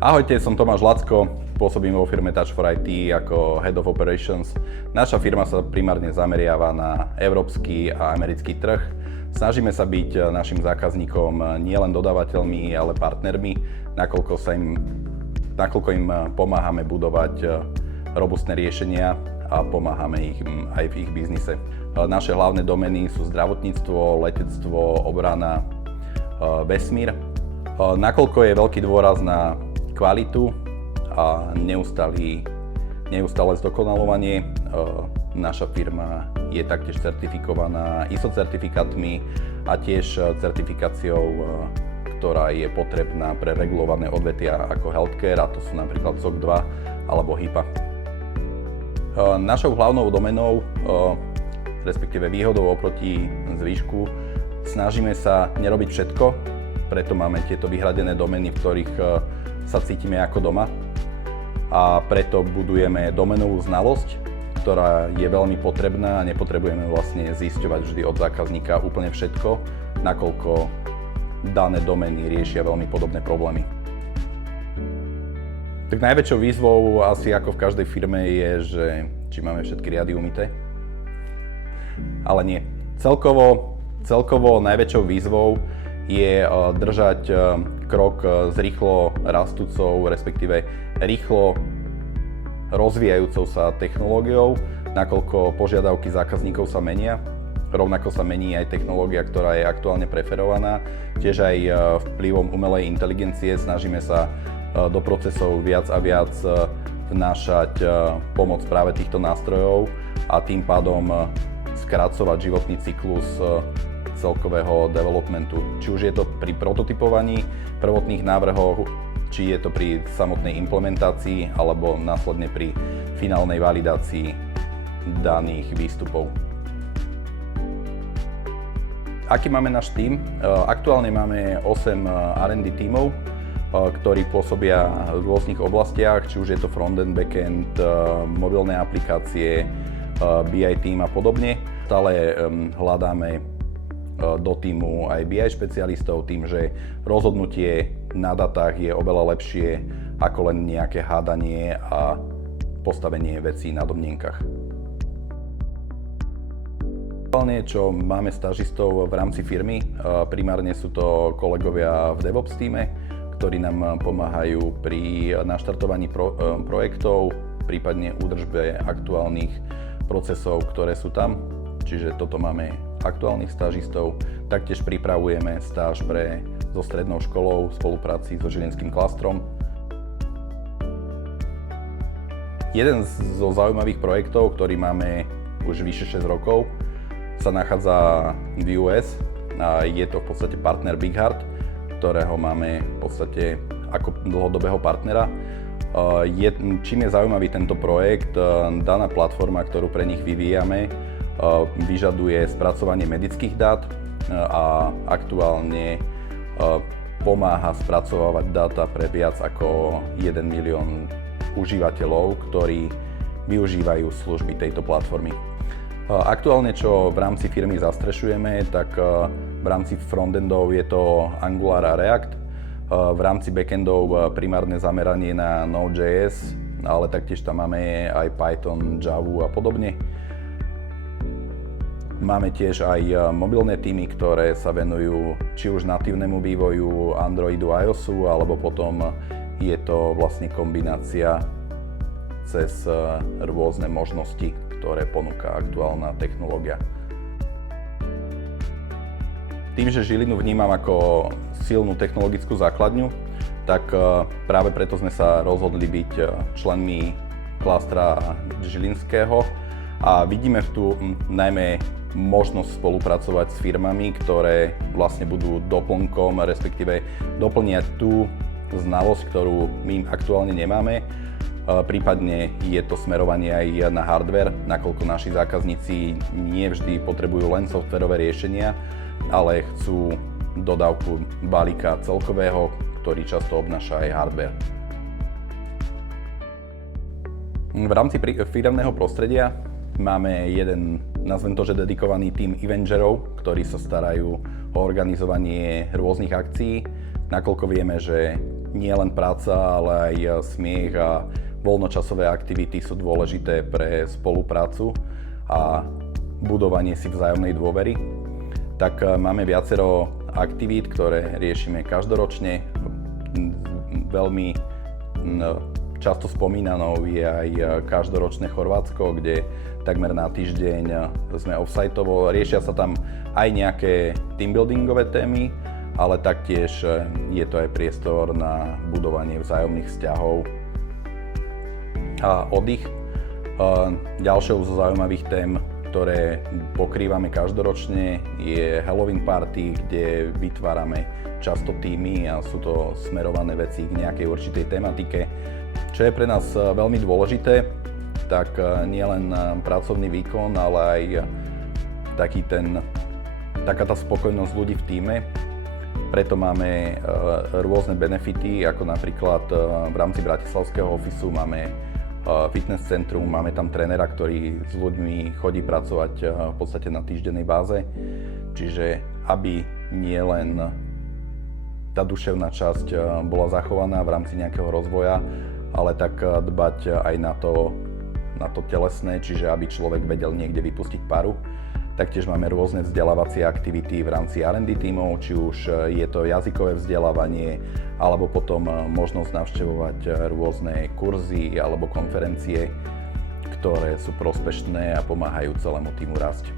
Ahojte, som Tomáš Lacko, pôsobím vo firme Touch for IT ako Head of Operations. Naša firma sa primárne zameriava na európsky a americký trh. Snažíme sa byť našim zákazníkom nielen dodávateľmi, ale partnermi, nakoľko im pomáhame budovať robustné riešenia a pomáhame im aj v ich biznise. Naše hlavné domény sú zdravotníctvo, letectvo, obrana, vesmír. Nakoľko je veľký dôraz na kvalitu a neustále zdokonalovanie, naša firma je taktiež certifikovaná ISO certifikátmi a tiež certifikáciou, ktorá je potrebná pre regulované odvetvia ako healthcare, a to sú napríklad SOC 2 alebo HIPAA. Našou hlavnou domenou, respektíve výhodou oproti zvyšku, snažíme sa nerobiť všetko, preto máme tieto vyhradené domény, v ktorých sa cítime ako doma, a preto budujeme domenovú znalosť, ktorá je veľmi potrebná a nepotrebujeme vlastne zisťovať vždy od zákazníka úplne všetko, nakoľko dané domény riešia veľmi podobné problémy. Tak najväčšou výzvou asi ako v každej firme je, že či máme všetky riady umyté. Ale nie. Celkovo najväčšou výzvou je držať krok s rýchlo rastúcou, respektíve rýchlo rozvíjajúcou sa technológiou, nakoľko požiadavky zákazníkov sa menia. Rovnako sa mení aj technológia, ktorá je aktuálne preferovaná. Tiež aj vplyvom umelej inteligencie snažíme sa do procesov viac a viac vnášať pomoc práve týchto nástrojov a tým pádom skracovať životný cyklus celkového developmentu. Či už je to pri prototypovaní prvotných návrhov, či je to pri samotnej implementácii, alebo následne pri finálnej validácii daných výstupov. Aký máme náš tím? Aktuálne máme 8 R&D tímov, ktorí pôsobia v rôznych oblastiach, či už je to frontend, backend, mobilné aplikácie, BI tím a podobne. Stále hľadáme do týmu aj BI špecialistov tým, že rozhodnutie na datách je oveľa lepšie ako len nejaké hádanie a postavenie vecí na domnienkach. Aktuálne, čo máme stážistov v rámci firmy, primárne sú to kolegovia v DevOps týme, ktorí nám pomáhajú pri naštartovaní projektov, prípadne údržbe aktuálnych procesov, ktoré sú tam. Čiže toto máme aktuálnych stážistov. Taktiež pripravujeme stáž so strednou školou v spolupráci so Žilinským klastrom. Jeden zo zaujímavých projektov, ktorý máme už vyše 6 rokov, sa nachádza v US. Je to v podstate partner BigHeart, ktorého máme v podstate ako dlhodobého partnera. Čím je zaujímavý tento projekt, daná platforma, ktorú pre nich vyvíjame, vyžaduje spracovanie medických dát a aktuálne pomáha spracovávať dáta pre viac ako 1 milión užívateľov, ktorí využívajú služby tejto platformy. Aktuálne, čo v rámci firmy zastrešujeme, tak v rámci frontendov je to Angular a React, v rámci backendov primárne zameranie na Node.js, ale taktiež tam máme aj Python, Java a podobne. Máme tiež aj mobilné týmy, ktoré sa venujú či už natívnemu vývoju Androidu, iOSu, alebo potom je to vlastne kombinácia cez rôzne možnosti, ktoré ponúka aktuálna technológia. Tým, že Žilinu vnímam ako silnú technologickú základňu, tak práve preto sme sa rozhodli byť členmi klastra Žilinského a vidíme tu najmä možnosť spolupracovať s firmami, ktoré vlastne budú doplnkom, respektíve doplniať tú znalosť, ktorú my aktuálne nemáme. Prípadne je to smerovanie aj na hardware, nakoľko naši zákazníci nie vždy potrebujú len softverové riešenia, ale chcú dodávku balíka celkového, ktorý často obnáša aj hardware. V rámci firemného prostredia máme jeden, nazvem to, že dedikovaný tím evengerov, ktorí sa starajú o organizovanie rôznych akcií, nakoľko vieme, že nie len práca, ale aj smiech a voľnočasové aktivity sú dôležité pre spoluprácu a budovanie si vzájomnej dôvery. Tak máme viacero aktivít, ktoré riešime každoročne. Veľmi často spomínanou je aj každoročné Chorvátsko, kde takmer na týždeň sme offsiteovo. Riešia sa tam aj nejaké teambuildingové témy, ale taktiež je to aj priestor na budovanie vzájomných vzťahov a oddych. Ďalšou zo zaujímavých tém, ktoré pokrývame každoročne, je Halloween party, kde vytvárame často týmy a sú to smerované veci k nejakej určitej tematike. Čo je pre nás veľmi dôležité, tak nie len pracovný výkon, ale aj taká tá spokojnosť ľudí v tíme. Preto máme rôzne benefity, ako napríklad v rámci bratislavského ofisu máme fitness centrum, máme tam trénera, ktorý s ľuďmi chodí pracovať v podstate na týždennej báze. Čiže aby nie len tá duševná časť bola zachovaná v rámci nejakého rozvoja, ale tak dbať aj na to telesné, čiže aby človek vedel niekde vypustiť paru. Taktiež máme rôzne vzdelávacie aktivity v rámci R&D tímov, či už je to jazykové vzdelávanie, alebo potom možnosť navštevovať rôzne kurzy alebo konferencie, ktoré sú prospešné a pomáhajú celému tímu rásť.